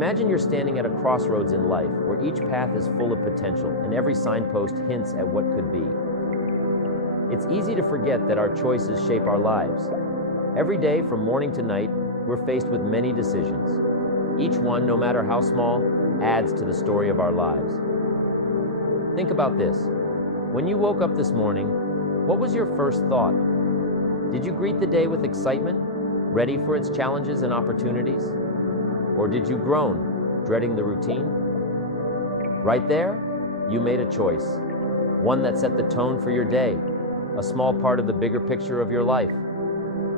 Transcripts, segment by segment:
Imagine you're standing at a crossroads in life where each path is full of potential and every signpost hints at what could be. It's easy to forget that our choices shape our lives. Every day, from morning to night, we're faced with many decisions. Each one, no matter how small, adds to the story of our lives. Think about this. When you woke up this morning, what was your first thought? Did you greet the day with excitement, ready for its challenges and opportunities? Or did you groan, dreading the routine? Right there, you made a choice, one that set the tone for your day, a small part of the bigger picture of your life.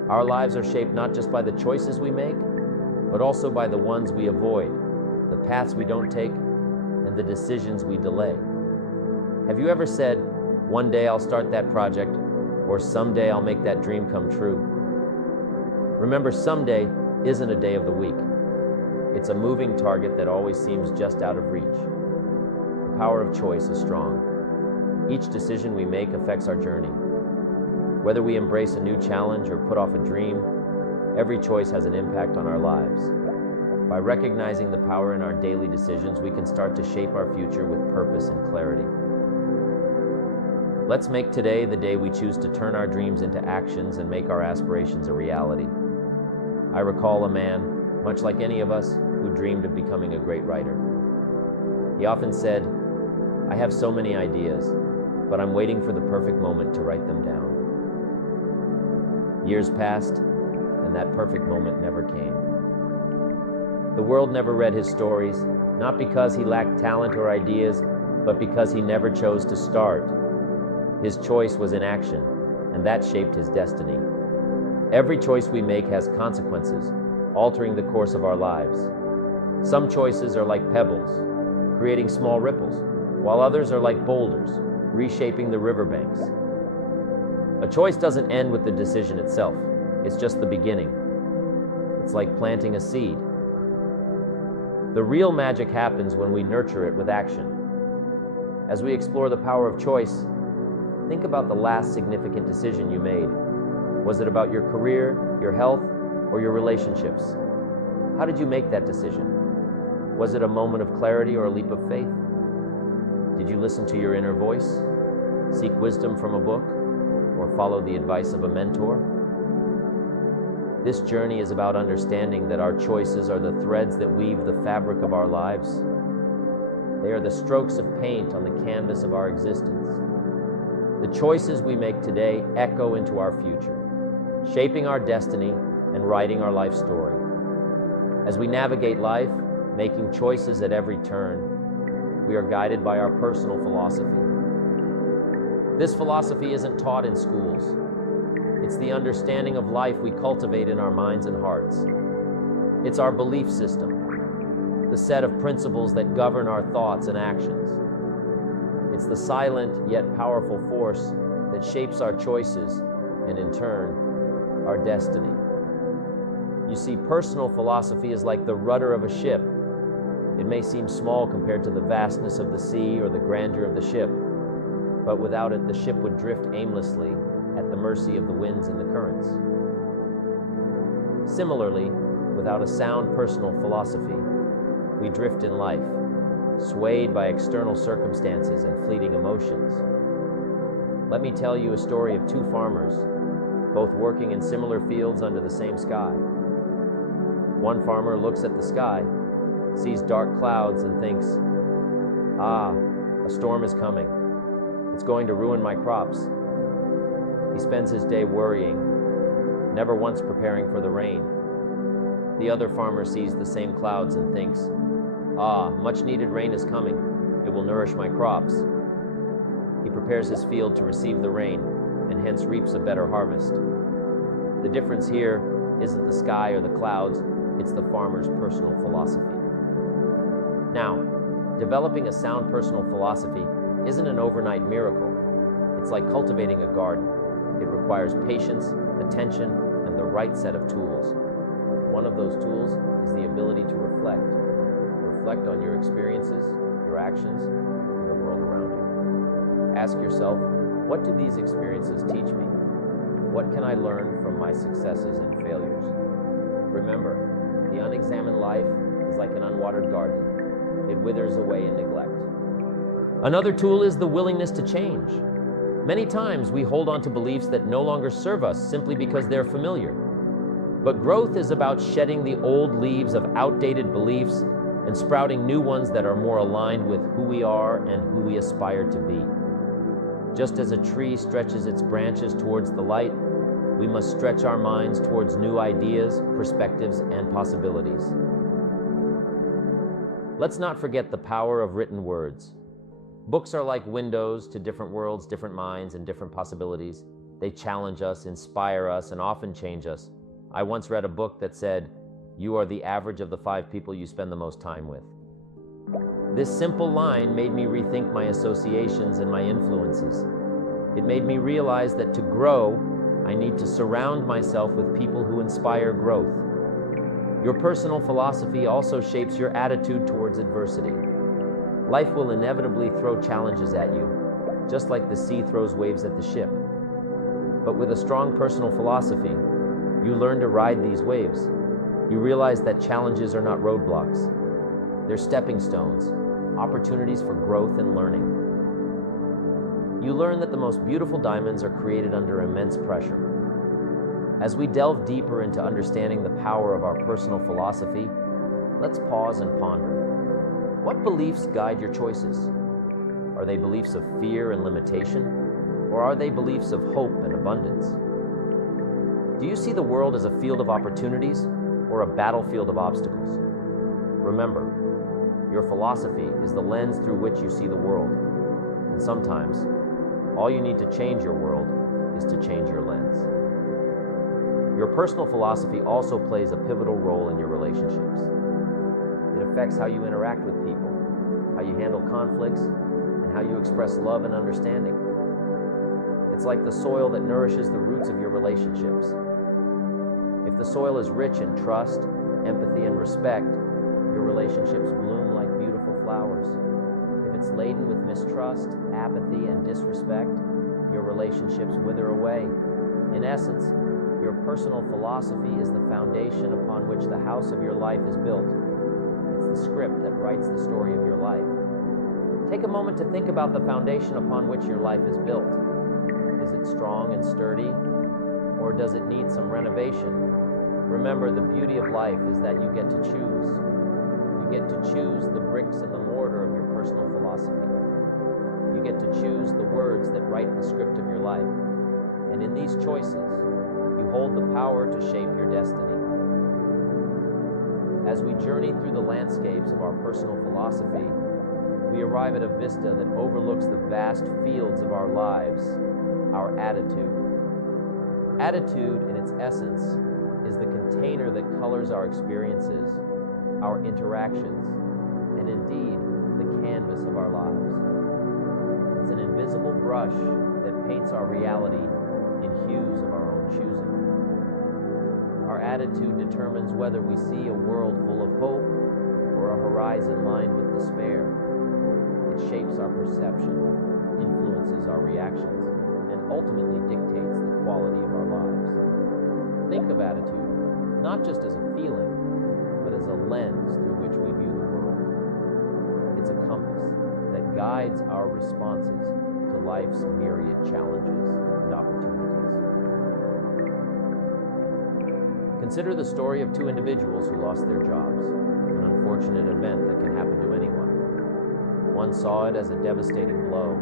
Our lives are shaped not just by the choices we make, but also by the ones we avoid, the paths we don't take, and the decisions we delay. Have you ever said, "One day I'll start that project," or "Someday I'll make that dream come true"? Remember, someday isn't a day of the week. It's a moving target that always seems just out of reach. The power of choice is strong. Each decision we make affects our journey. Whether we embrace a new challenge or put off a dream, every choice has an impact on our lives. By recognizing the power in our daily decisions, we can start to shape our future with purpose and clarity. Let's make today the day we choose to turn our dreams into actions and make our aspirations a reality. I recall a man, much like any of us, who dreamed of becoming a great writer. He often said, "I have so many ideas, but I'm waiting for the perfect moment to write them down." Years passed, and that perfect moment never came. The world never read his stories, not because he lacked talent or ideas, but because he never chose to start. His choice was inaction, and that shaped his destiny. Every choice we make has consequences, altering the course of our lives. Some choices are like pebbles, creating small ripples, while others are like boulders, reshaping the riverbanks. A choice doesn't end with the decision itself. It's just the beginning. It's like planting a seed. The real magic happens when we nurture it with action. As we explore the power of choice, think about the last significant decision you made. Was it about your career, your health, or your relationships? How did you make that decision? Was it a moment of clarity or a leap of faith? Did you listen to your inner voice, seek wisdom from a book, or follow the advice of a mentor? This journey is about understanding that our choices are the threads that weave the fabric of our lives. They are the strokes of paint on the canvas of our existence. The choices we make today echo into our future, shaping our destiny and writing our life story. As we navigate life, making choices at every turn, we are guided by our personal philosophy. This philosophy isn't taught in schools. It's the understanding of life we cultivate in our minds and hearts. It's our belief system, the set of principles that govern our thoughts and actions. It's the silent yet powerful force that shapes our choices and, in turn, our destiny. You see, personal philosophy is like the rudder of a ship. It may seem small compared to the vastness of the sea or the grandeur of the ship, but without it, the ship would drift aimlessly at the mercy of the winds and the currents. Similarly, without a sound personal philosophy, we drift in life, swayed by external circumstances and fleeting emotions. Let me tell you a story of two farmers, both working in similar fields under the same sky. One farmer looks at the sky, sees dark clouds, and thinks, "Ah, a storm is coming. It's going to ruin my crops." He spends his day worrying, never once preparing for the rain. The other farmer sees the same clouds and thinks, "Ah, much needed rain is coming. It will nourish my crops." He prepares his field to receive the rain and hence reaps a better harvest. The difference here isn't the sky or the clouds, it's the farmer's personal philosophy. Now, developing a sound personal philosophy isn't an overnight miracle. It's like cultivating a garden. It requires patience, attention, and the right set of tools. One of those tools is the ability to reflect. Reflect on your experiences, your actions, and the world around you. Ask yourself, what do these experiences teach me? What can I learn from my successes and failures? Remember, the unexamined life is like an unwatered garden. It withers away in neglect. Another tool is the willingness to change. Many times we hold on to beliefs that no longer serve us simply because they're familiar. But growth is about shedding the old leaves of outdated beliefs and sprouting new ones that are more aligned with who we are and who we aspire to be. Just as a tree stretches its branches towards the light, we must stretch our minds towards new ideas, perspectives, and possibilities. Let's not forget the power of written words. Books are like windows to different worlds, different minds, and different possibilities. They challenge us, inspire us, and often change us. I once read a book that said, "You are the average of the 5 people you spend the most time with." This simple line made me rethink my associations and my influences. It made me realize that to grow, I need to surround myself with people who inspire growth. Your personal philosophy also shapes your attitude towards adversity. Life will inevitably throw challenges at you, just like the sea throws waves at the ship. But with a strong personal philosophy, you learn to ride these waves. You realize that challenges are not roadblocks. They're stepping stones, opportunities for growth and learning. You learn that the most beautiful diamonds are created under immense pressure. As we delve deeper into understanding the power of our personal philosophy, let's pause and ponder. What beliefs guide your choices? Are they beliefs of fear and limitation, or are they beliefs of hope and abundance? Do you see the world as a field of opportunities or a battlefield of obstacles? Remember, your philosophy is the lens through which you see the world, and sometimes all you need to change your world is to change your lens. Your personal philosophy also plays a pivotal role in your relationships. It affects how you interact with people, how you handle conflicts, and how you express love and understanding. It's like the soil that nourishes the roots of your relationships. If the soil is rich in trust, empathy, and respect, your relationships bloom like beautiful flowers. If it's laden with mistrust, apathy, and disrespect, your relationships wither away. In essence, your personal philosophy is the foundation upon which the house of your life is built. It's the script that writes the story of your life. Take a moment to think about the foundation upon which your life is built. Is it strong and sturdy, or does it need some renovation? Remember, the beauty of life is that you get to choose. You get to choose the bricks and the mortar of your personal philosophy. You get to choose the words that write the script of your life. And in these choices, you hold the power to shape your destiny. As we journey through the landscapes of our personal philosophy, we arrive at a vista that overlooks the vast fields of our lives, our attitude. Attitude, in its essence, is the container that colors our experiences, our interactions, and indeed, the canvas of our lives. It's an invisible brush that paints our reality in hues of our own choosing. Our attitude determines whether we see a world full of hope or a horizon lined with despair. It shapes our perception, influences our reactions, and ultimately dictates the quality of our lives. Think of attitude not just as a feeling, but as a lens through which we view the world. It's a compass that guides our responses to life's myriad challenges and opportunities. Consider the story of 2 individuals who lost their jobs, an unfortunate event that can happen to anyone. One saw it as a devastating blow,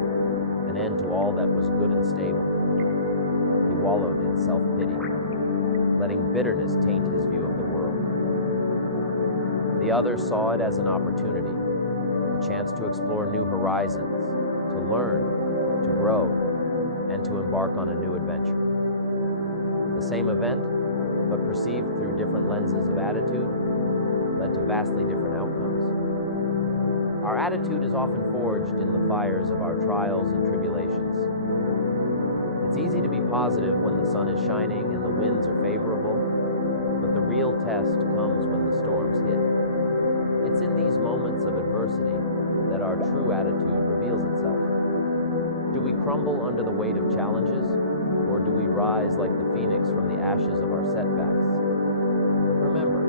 an end to all that was good and stable. He wallowed in self-pity, letting bitterness taint his view of the world. The other saw it as an opportunity, a chance to explore new horizons, to learn, to grow, and to embark on a new adventure. The same event, but perceived through different lenses of attitude, led to vastly different outcomes. Our attitude is often forged in the fires of our trials and tribulations. It's easy to be positive when the sun is shining and the winds are favorable, but the real test comes when the storms hit. It's in these moments of adversity that our true attitude reveals itself. Do we crumble under the weight of challenges, or do we rise like the phoenix from the ashes of our setbacks? Remember,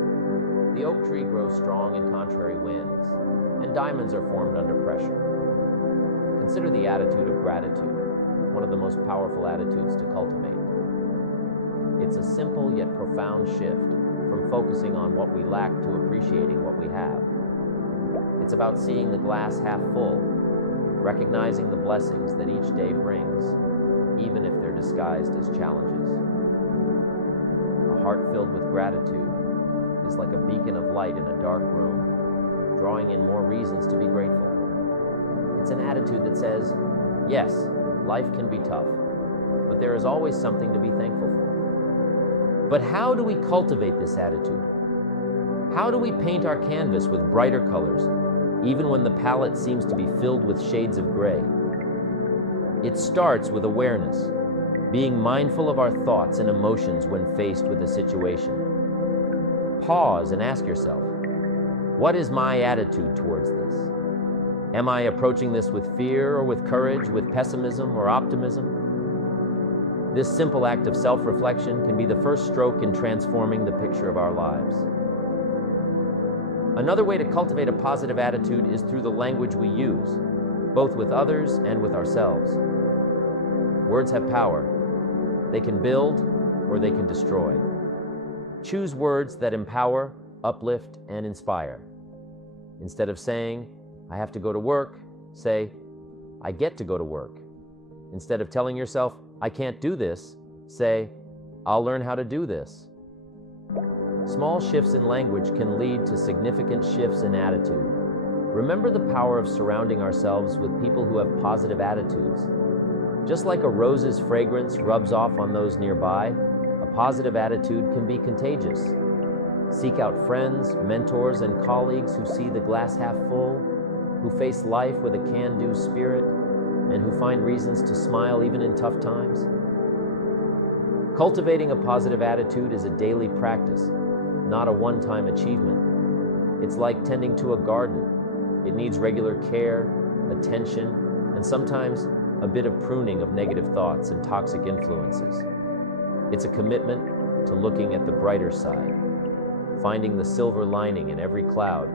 The oak tree grows strong in contrary winds, and diamonds are formed under pressure. Consider the attitude of gratitude, one of the most powerful attitudes to cultivate. It's a simple yet profound shift from focusing on what we lack to appreciating what we have. It's about seeing the glass half full, recognizing the blessings that each day brings, even if they're disguised as challenges. A heart filled with gratitude is like a beacon of light in a dark room, drawing in more reasons to be grateful. It's an attitude that says, yes, life can be tough, but there is always something to be thankful for. But how do we cultivate this attitude? How do we paint our canvas with brighter colors, even when the palette seems to be filled with shades of gray? It starts with awareness, being mindful of our thoughts and emotions when faced with a situation. Pause and ask yourself, what is my attitude towards this? Am I approaching this with fear or with courage, with pessimism or optimism? This simple act of self-reflection can be the first stroke in transforming the picture of our lives. Another way to cultivate a positive attitude is through the language we use, both with others and with ourselves. Words have power. They can build or they can destroy. Choose words that empower, uplift, and inspire. Instead of saying, I have to go to work, say, I get to go to work. Instead of telling yourself, I can't do this, say, I'll learn how to do this. Small shifts in language can lead to significant shifts in attitude. Remember the power of surrounding ourselves with people who have positive attitudes. Just like a rose's fragrance rubs off on those nearby, a positive attitude can be contagious. Seek out friends, mentors, and colleagues who see the glass half full, who face life with a can-do spirit, and who find reasons to smile even in tough times. Cultivating a positive attitude is a daily practice, not a one-time achievement. It's like tending to a garden. It needs regular care, attention, and sometimes a bit of pruning of negative thoughts and toxic influences. It's a commitment to looking at the brighter side, finding the silver lining in every cloud,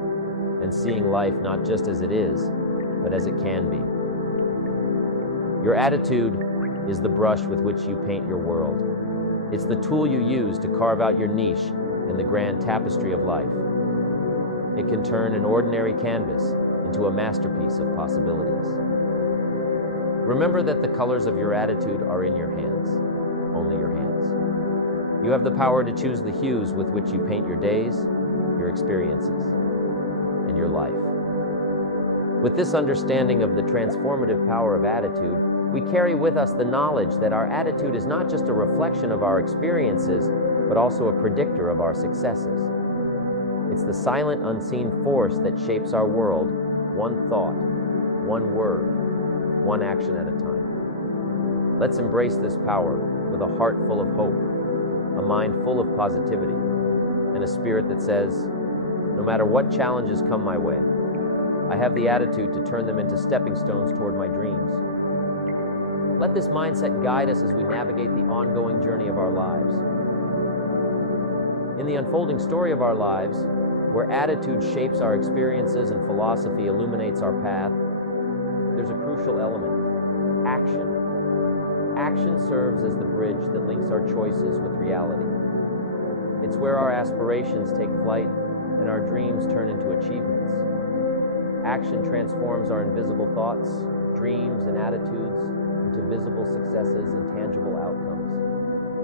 and seeing life not just as it is, but as it can be. Your attitude is the brush with which you paint your world. It's the tool you use to carve out your niche in the grand tapestry of life. It can turn an ordinary canvas into a masterpiece of possibilities. Remember that the colors of your attitude are in your hands, only your hands. You have the power to choose the hues with which you paint your days, your experiences, and your life. With this understanding of the transformative power of attitude, we carry with us the knowledge that our attitude is not just a reflection of our experiences, but also a predictor of our successes. It's the silent, unseen force that shapes our world, one thought, one word, one action at a time. Let's embrace this power with a heart full of hope, a mind full of positivity, and a spirit that says, no matter what challenges come my way, I have the attitude to turn them into stepping stones toward my dreams. Let this mindset guide us as we navigate the ongoing journey of our lives. In the unfolding story of our lives, where attitude shapes our experiences and philosophy illuminates our path, there's a crucial element: action. Action serves as the bridge that links our choices with reality. It's where our aspirations take flight and our dreams turn into achievements. Action transforms our invisible thoughts, dreams, and attitudes into visible successes and tangible outcomes.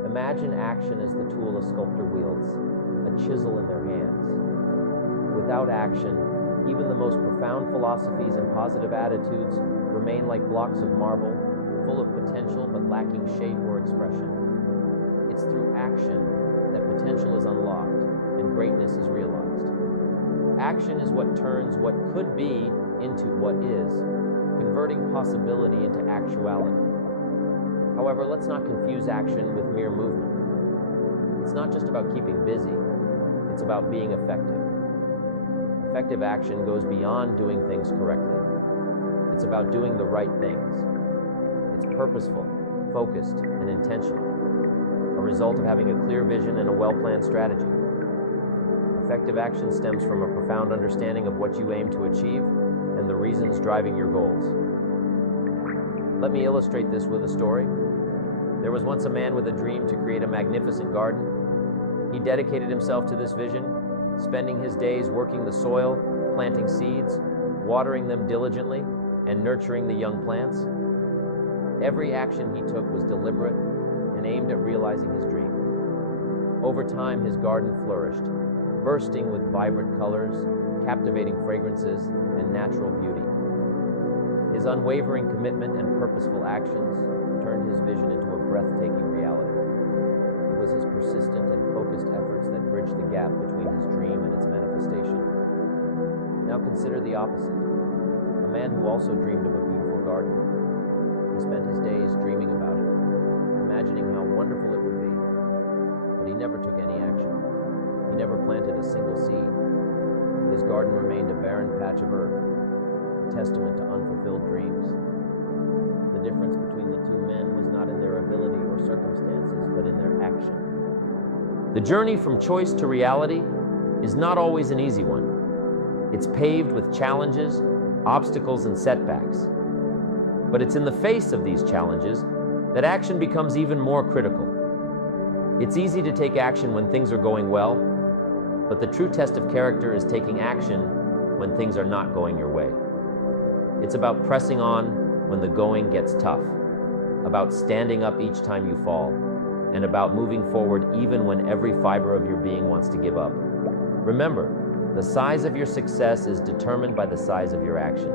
Imagine action as the tool a sculptor wields, a chisel in their hands. Without action, even the most profound philosophies and positive attitudes remain like blocks of marble, full of potential but lacking shape or expression. It's through action that potential is unlocked and greatness is realized. Action is what turns what could be into what is, converting possibility into actuality. However, let's not confuse action with mere movement. It's not just about keeping busy, it's about being effective. Effective action goes beyond doing things correctly. It's about doing the right things. It's purposeful, focused, and intentional, a result of having a clear vision and a well-planned strategy. Effective action stems from a profound understanding of what you aim to achieve and the reasons driving your goals. Let me illustrate this with a story. There was once a man with a dream to create a magnificent garden. He dedicated himself to this vision, spending his days working the soil, planting seeds, watering them diligently, and nurturing the young plants. Every action he took was deliberate and aimed at realizing his dream. Over time, his garden flourished, bursting with vibrant colors, captivating fragrances, and natural beauty. His unwavering commitment and purposeful actions turned his vision into a breathtaking reality. It was his persistent and focused efforts that bridged the gap between his dream and its manifestation. Now consider the opposite. A man who also dreamed of a beautiful garden. He spent his days dreaming about it, imagining how wonderful it would be. But he never took any action. He never planted a single seed. His garden remained a barren patch of earth, a testament to unfulfilled dreams. The difference between the two men was not in their ability or circumstances, but in their action. The journey from choice to reality is not always an easy one. It's paved with challenges, obstacles, and setbacks. But it's in the face of these challenges that action becomes even more critical. It's easy to take action when things are going well, but the true test of character is taking action when things are not going your way. It's about pressing on when the going gets tough, about standing up each time you fall, and about moving forward even when every fiber of your being wants to give up. Remember, the size of your success is determined by the size of your action.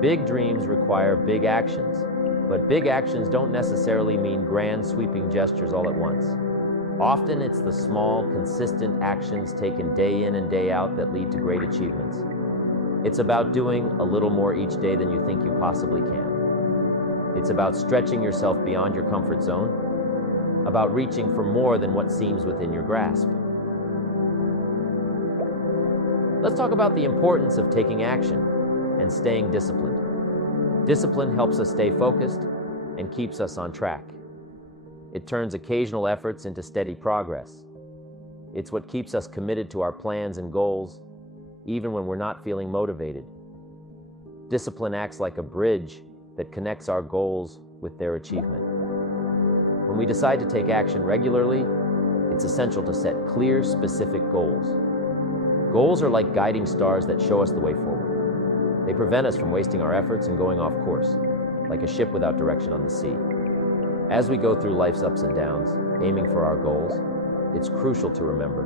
Big dreams require big actions, but big actions don't necessarily mean grand, sweeping gestures all at once. Often it's the small, consistent actions taken day in and day out that lead to great achievements. It's about doing a little more each day than you think you possibly can. It's about stretching yourself beyond your comfort zone, about reaching for more than what seems within your grasp. Let's talk about the importance of taking action and staying disciplined. Discipline helps us stay focused and keeps us on track. It turns occasional efforts into steady progress. It's what keeps us committed to our plans and goals, even when we're not feeling motivated. Discipline acts like a bridge that connects our goals with their achievement. When we decide to take action regularly, it's essential to set clear, specific goals. Goals are like guiding stars that show us the way forward. They prevent us from wasting our efforts and going off course, like a ship without direction on the sea. As we go through life's ups and downs, aiming for our goals, it's crucial to remember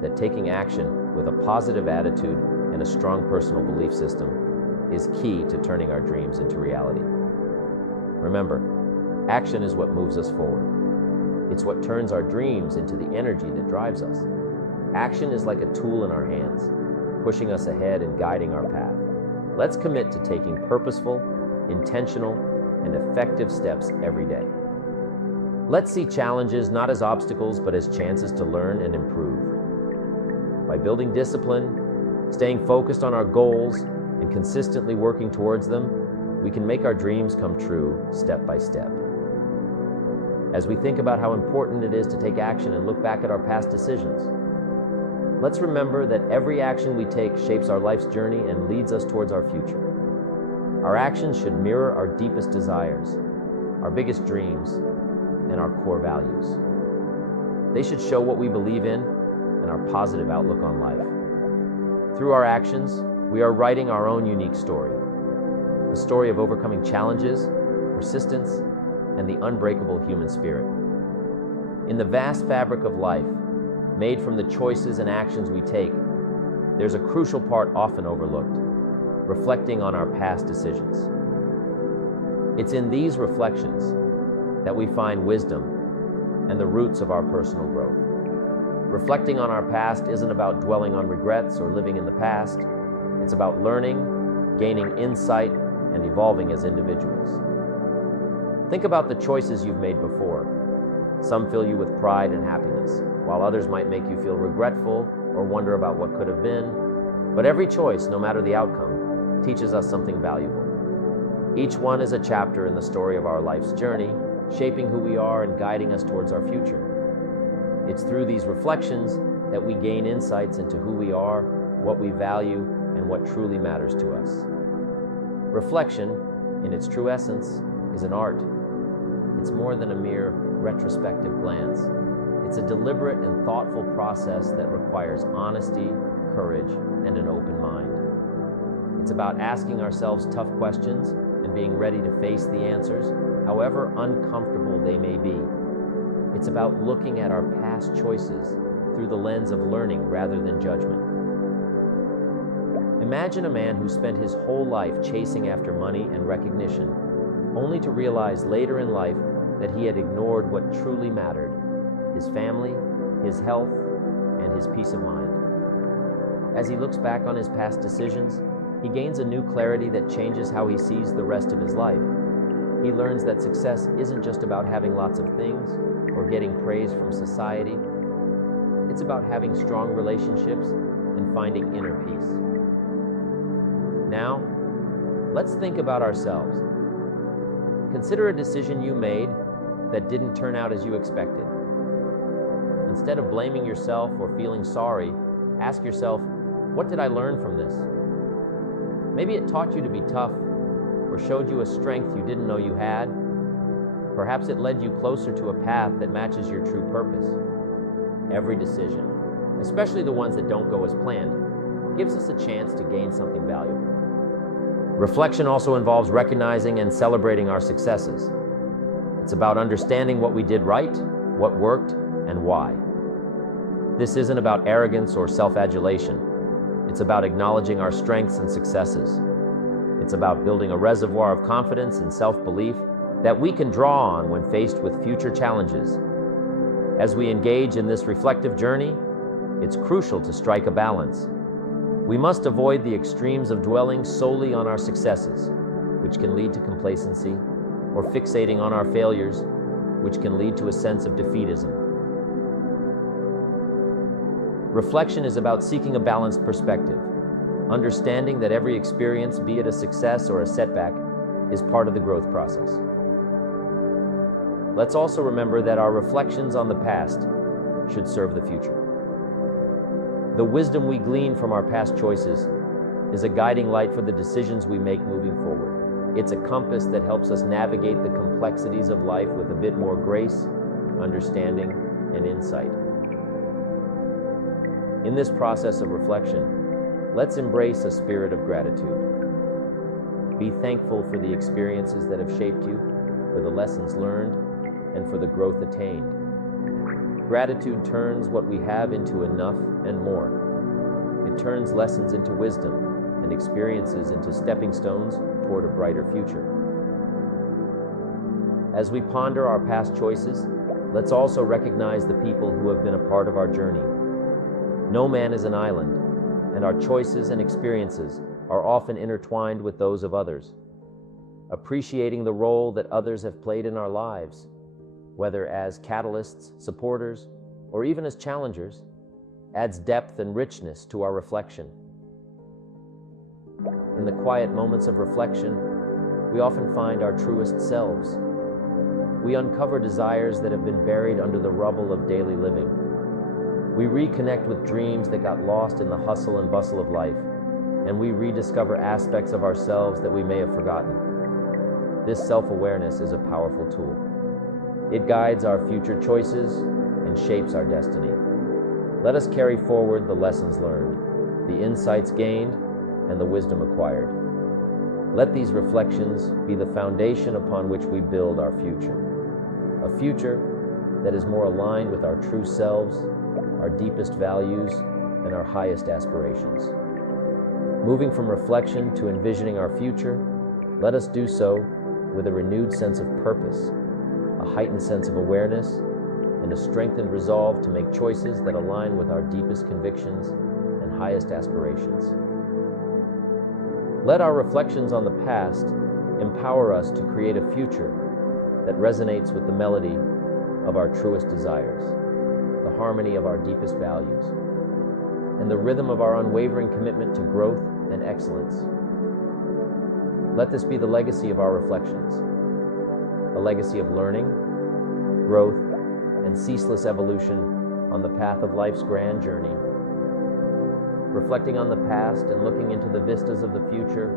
that taking action with a positive attitude and a strong personal belief system is key to turning our dreams into reality. Remember, action is what moves us forward. It's what turns our dreams into the energy that drives us. Action is like a tool in our hands, pushing us ahead and guiding our path. Let's commit to taking purposeful, intentional, and effective steps every day. Let's see challenges not as obstacles, but as chances to learn and improve. By building discipline, staying focused on our goals, and consistently working towards them, we can make our dreams come true step by step. As we think about how important it is to take action and look back at our past decisions, let's remember that every action we take shapes our life's journey and leads us towards our future. Our actions should mirror our deepest desires, our biggest dreams, and our core values. They should show what we believe in and our positive outlook on life. Through our actions, we are writing our own unique story, a story of overcoming challenges, persistence, and the unbreakable human spirit. In the vast fabric of life, made from the choices and actions we take, there's a crucial part often overlooked: reflecting on our past decisions. It's in these reflections that we find wisdom and the roots of our personal growth. Reflecting on our past isn't about dwelling on regrets or living in the past. It's about learning, gaining insight, and evolving as individuals. Think about the choices you've made before. Some fill you with pride and happiness, while others might make you feel regretful or wonder about what could have been. But every choice, no matter the outcome, teaches us something valuable. Each one is a chapter in the story of our life's journey, shaping who we are and guiding us towards our future. It's through these reflections that we gain insights into who we are, what we value, and what truly matters to us. Reflection, in its true essence, is an art. It's more than a mere retrospective glance. It's a deliberate and thoughtful process that requires honesty, courage, and an open mind. It's about asking ourselves tough questions and being ready to face the answers, however uncomfortable they may be. It's about looking at our past choices through the lens of learning rather than judgment. Imagine a man who spent his whole life chasing after money and recognition, only to realize later in life that he had ignored what truly mattered: his family, his health, and his peace of mind. As he looks back on his past decisions, he gains a new clarity that changes how he sees the rest of his life. He learns that success isn't just about having lots of things or getting praise from society. It's about having strong relationships and finding inner peace. Now, let's think about ourselves. Consider a decision you made that didn't turn out as you expected. Instead of blaming yourself or feeling sorry, ask yourself, what did I learn from this? Maybe it taught you to be tough or showed you a strength you didn't know you had. Perhaps it led you closer to a path that matches your true purpose. Every decision, especially the ones that don't go as planned, gives us a chance to gain something valuable. Reflection also involves recognizing and celebrating our successes. It's about understanding what we did right, what worked, and why. This isn't about arrogance or self-adulation. It's about acknowledging our strengths and successes. It's about building a reservoir of confidence and self-belief that we can draw on when faced with future challenges. As we engage in this reflective journey, it's crucial to strike a balance. We must avoid the extremes of dwelling solely on our successes, which can lead to complacency, or fixating on our failures, which can lead to a sense of defeatism. Reflection is about seeking a balanced perspective, understanding that every experience, be it a success or a setback, is part of the growth process. Let's also remember that our reflections on the past should serve the future. The wisdom we glean from our past choices is a guiding light for the decisions we make moving forward. It's a compass that helps us navigate the complexities of life with a bit more grace, understanding, and insight. In this process of reflection, let's embrace a spirit of gratitude. Be thankful for the experiences that have shaped you, for the lessons learned, and for the growth attained. Gratitude turns what we have into enough and more. It turns lessons into wisdom and experiences into stepping stones toward a brighter future. As we ponder our past choices, let's also recognize the people who have been a part of our journey. No man is an island, and our choices and experiences are often intertwined with those of others. Appreciating the role that others have played in our lives, whether as catalysts, supporters, or even as challengers, adds depth and richness to our reflection. In the quiet moments of reflection, we often find our truest selves. We uncover desires that have been buried under the rubble of daily living. We reconnect with dreams that got lost in the hustle and bustle of life, and we rediscover aspects of ourselves that we may have forgotten. This self-awareness is a powerful tool. It guides our future choices and shapes our destiny. Let us carry forward the lessons learned, the insights gained, and the wisdom acquired. Let these reflections be the foundation upon which we build our future. A future that is more aligned with our true selves, our deepest values, and our highest aspirations. Moving from reflection to envisioning our future, let us do so with a renewed sense of purpose, a heightened sense of awareness, and a strengthened resolve to make choices that align with our deepest convictions and highest aspirations. Let our reflections on the past empower us to create a future that resonates with the melody of our truest desires, the harmony of our deepest values, and the rhythm of our unwavering commitment to growth and excellence. Let this be the legacy of our reflections, a legacy of learning, growth, and ceaseless evolution on the path of life's grand journey. Reflecting on the past and looking into the vistas of the future,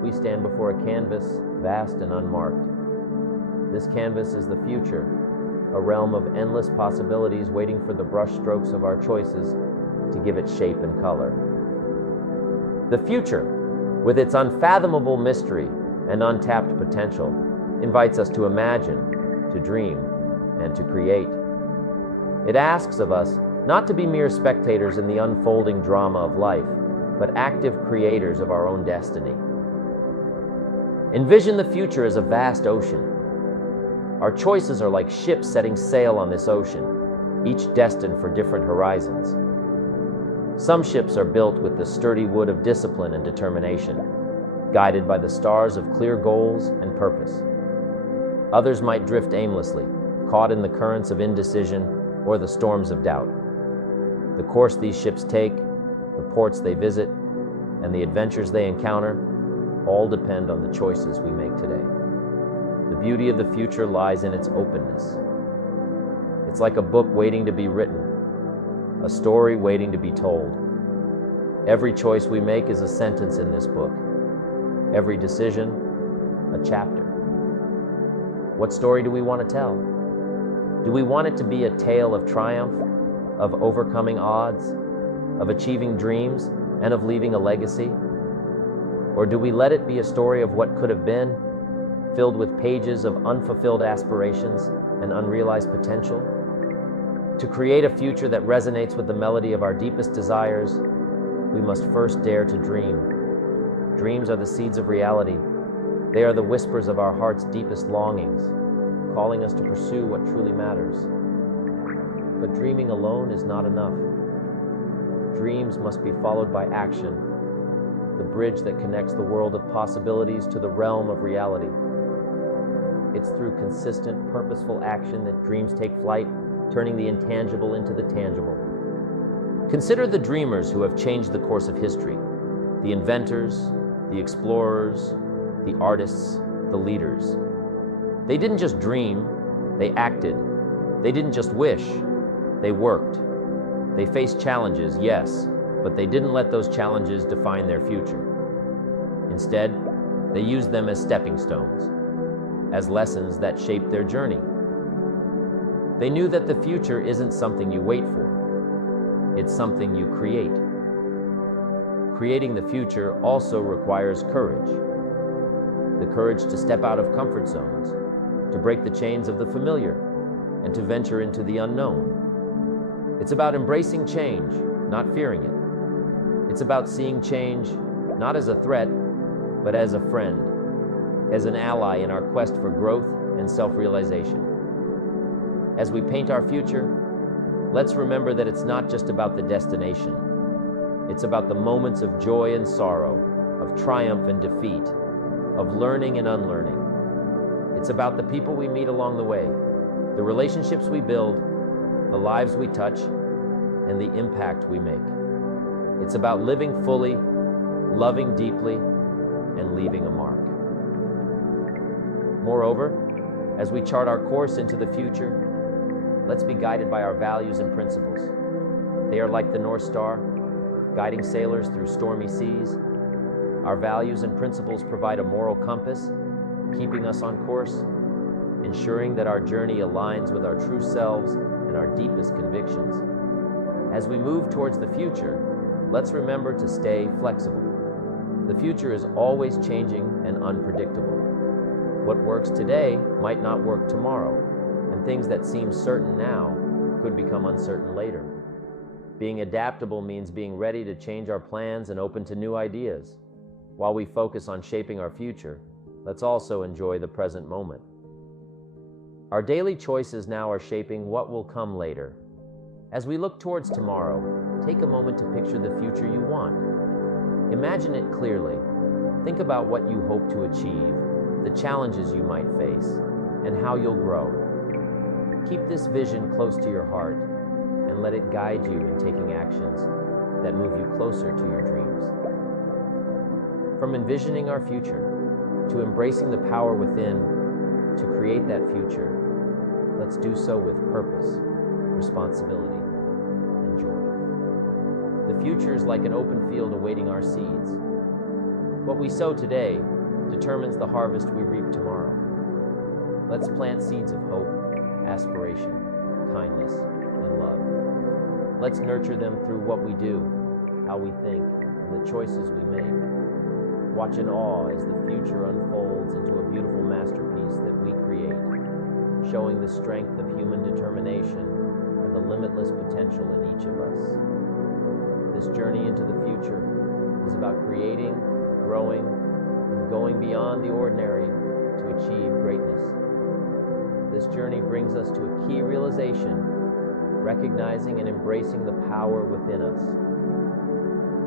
we stand before a canvas vast and unmarked. This canvas is the future, a realm of endless possibilities waiting for the brushstrokes of our choices to give it shape and color. The future, with its unfathomable mystery and untapped potential, invites us to imagine, to dream, and to create. It asks of us not to be mere spectators in the unfolding drama of life, but active creators of our own destiny. Envision the future as a vast ocean. Our choices are like ships setting sail on this ocean, each destined for different horizons. Some ships are built with the sturdy wood of discipline and determination, guided by the stars of clear goals and purpose. Others might drift aimlessly, caught in the currents of indecision or the storms of doubt. The course these ships take, the ports they visit, and the adventures they encounter all depend on the choices we make today. The beauty of the future lies in its openness. It's like a book waiting to be written, a story waiting to be told. Every choice we make is a sentence in this book. Every decision, a chapter. What story do we want to tell? Do we want it to be a tale of triumph, of overcoming odds, of achieving dreams, and of leaving a legacy? Or do we let it be a story of what could have been, filled with pages of unfulfilled aspirations and unrealized potential? To create a future that resonates with the melody of our deepest desires, we must first dare to dream. Dreams are the seeds of reality. They are the whispers of our heart's deepest longings, calling us to pursue what truly matters. But dreaming alone is not enough. Dreams must be followed by action, the bridge that connects the world of possibilities to the realm of reality. It's through consistent, purposeful action that dreams take flight, turning the intangible into the tangible. Consider the dreamers who have changed the course of history, the inventors, the explorers, the artists, the leaders. They didn't just dream, they acted. They didn't just wish, they worked. They faced challenges, yes, but they didn't let those challenges define their future. Instead, they used them as stepping stones, as lessons that shaped their journey. They knew that the future isn't something you wait for, it's something you create. Creating the future also requires courage. The courage to step out of comfort zones, to break the chains of the familiar, and to venture into the unknown. It's about embracing change, not fearing it. It's about seeing change not as a threat, but as a friend, as an ally in our quest for growth and self-realization. As we paint our future, let's remember that it's not just about the destination. It's about the moments of joy and sorrow, of triumph and defeat, of learning and unlearning. It's about the people we meet along the way, the relationships we build, the lives we touch, and the impact we make. It's about living fully, loving deeply, and leaving a mark. Moreover, as we chart our course into the future, let's be guided by our values and principles. They are like the North Star, guiding sailors through stormy seas. Our values and principles provide a moral compass, keeping us on course, ensuring that our journey aligns with our true selves and our deepest convictions. As we move towards the future, let's remember to stay flexible. The future is always changing and unpredictable. What works today might not work tomorrow, and things that seem certain now could become uncertain later. Being adaptable means being ready to change our plans and open to new ideas. While we focus on shaping our future, let's also enjoy the present moment. Our daily choices now are shaping what will come later. As we look towards tomorrow, take a moment to picture the future you want. Imagine it clearly. Think about what you hope to achieve, the challenges you might face, and how you'll grow. Keep this vision close to your heart and let it guide you in taking actions that move you closer to your dreams. From envisioning our future to embracing the power within to create that future, let's do so with purpose, responsibility, enjoy. The future is like an open field awaiting our seeds. What we sow today determines the harvest we reap tomorrow. Let's plant seeds of hope, aspiration, kindness, and love. Let's nurture them through what we do, how we think, and the choices we make. Watch in awe as the future unfolds into a beautiful masterpiece that we create, showing the strength of human determination and the limitless potential in each of us. This journey into the future is about creating, growing, and going beyond the ordinary to achieve greatness. This journey brings us to a key realization, recognizing and embracing the power within us.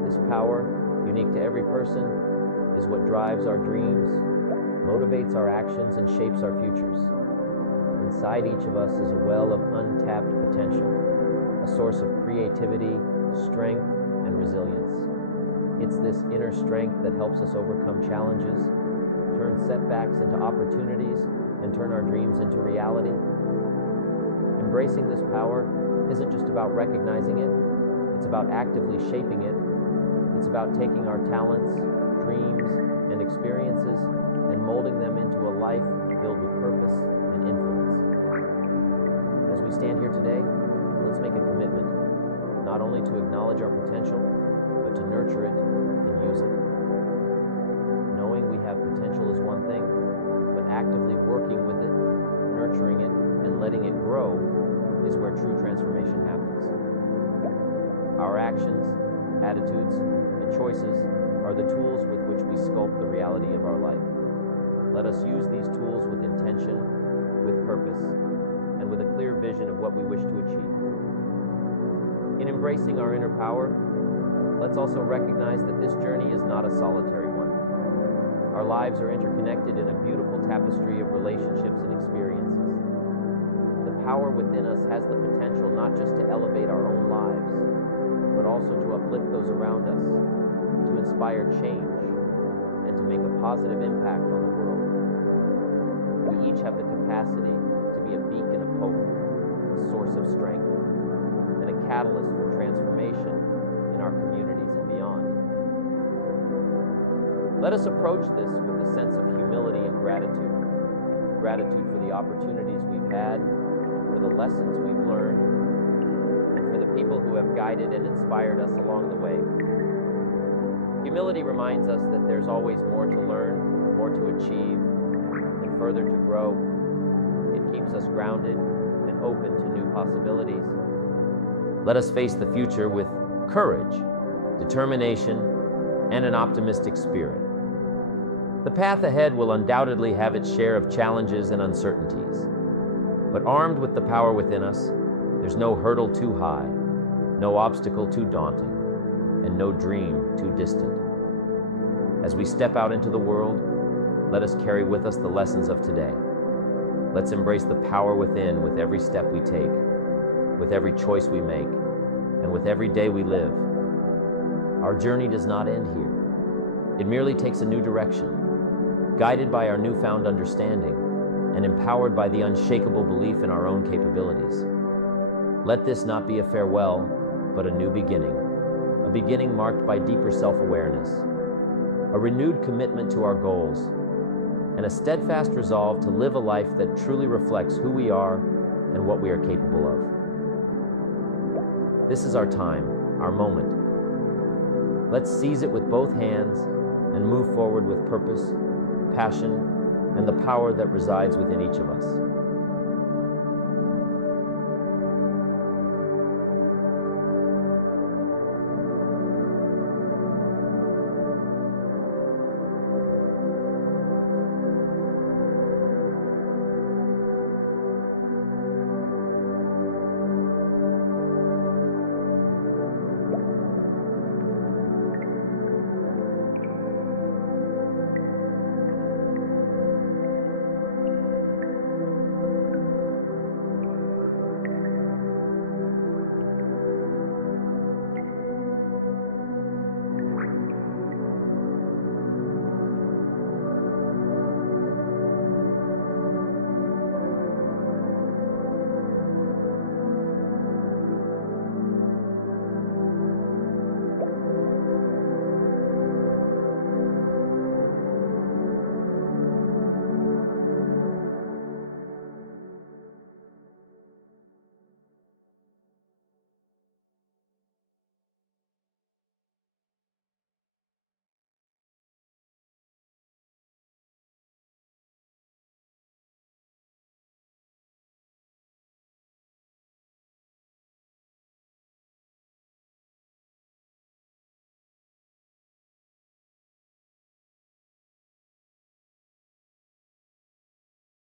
This power, unique to every person, is what drives our dreams, motivates our actions, and shapes our futures. Inside each of us is a well of untapped potential, a source of creativity, strength, and resilience. It's this inner strength that helps us overcome challenges, turn setbacks into opportunities, and turn our dreams into reality. Embracing this power isn't just about recognizing it, it's about actively shaping it. It's about taking our talents, dreams, and experiences and molding them into a life filled with purpose and influence. As we stand here today, let's make a commitment, not only to acknowledge our potential, but to nurture it and use it. Knowing we have potential is one thing, but actively working with it, nurturing it, and letting it grow is where true transformation happens. Our actions, attitudes, and choices are the tools with which we sculpt the reality of our life. Let us use these tools with intention, with purpose, and with a clear vision of what we wish to achieve. In embracing our inner power, let's also recognize that this journey is not a solitary one. Our lives are interconnected in a beautiful tapestry of relationships and experiences. The power within us has the potential not just to elevate our own lives, but also to uplift those around us, to inspire change, and to make a positive impact on the world. We each have the capacity to be a beacon of hope, a source of strength, and a catalyst for transformation in our communities and beyond. Let us approach this with a sense of humility and gratitude. Gratitude for the opportunities we've had, for the lessons we've learned, and for the people who have guided and inspired us along the way. Humility reminds us that there's always more to learn, more to achieve, and further to grow. It keeps us grounded and open to new possibilities. Let us face the future with courage, determination, and an optimistic spirit. The path ahead will undoubtedly have its share of challenges and uncertainties. But armed with the power within us, there's no hurdle too high, no obstacle too daunting, and no dream too distant. As we step out into the world, let us carry with us the lessons of today. Let's embrace the power within with every step we take, with every choice we make, and with every day we live. Our journey does not end here. It merely takes a new direction, guided by our newfound understanding and empowered by the unshakable belief in our own capabilities. Let this not be a farewell, but a new beginning, a beginning marked by deeper self-awareness, a renewed commitment to our goals, and a steadfast resolve to live a life that truly reflects who we are and what we are capable of. This is our time, our moment. Let's seize it with both hands and move forward with purpose, passion, and the power that resides within each of us.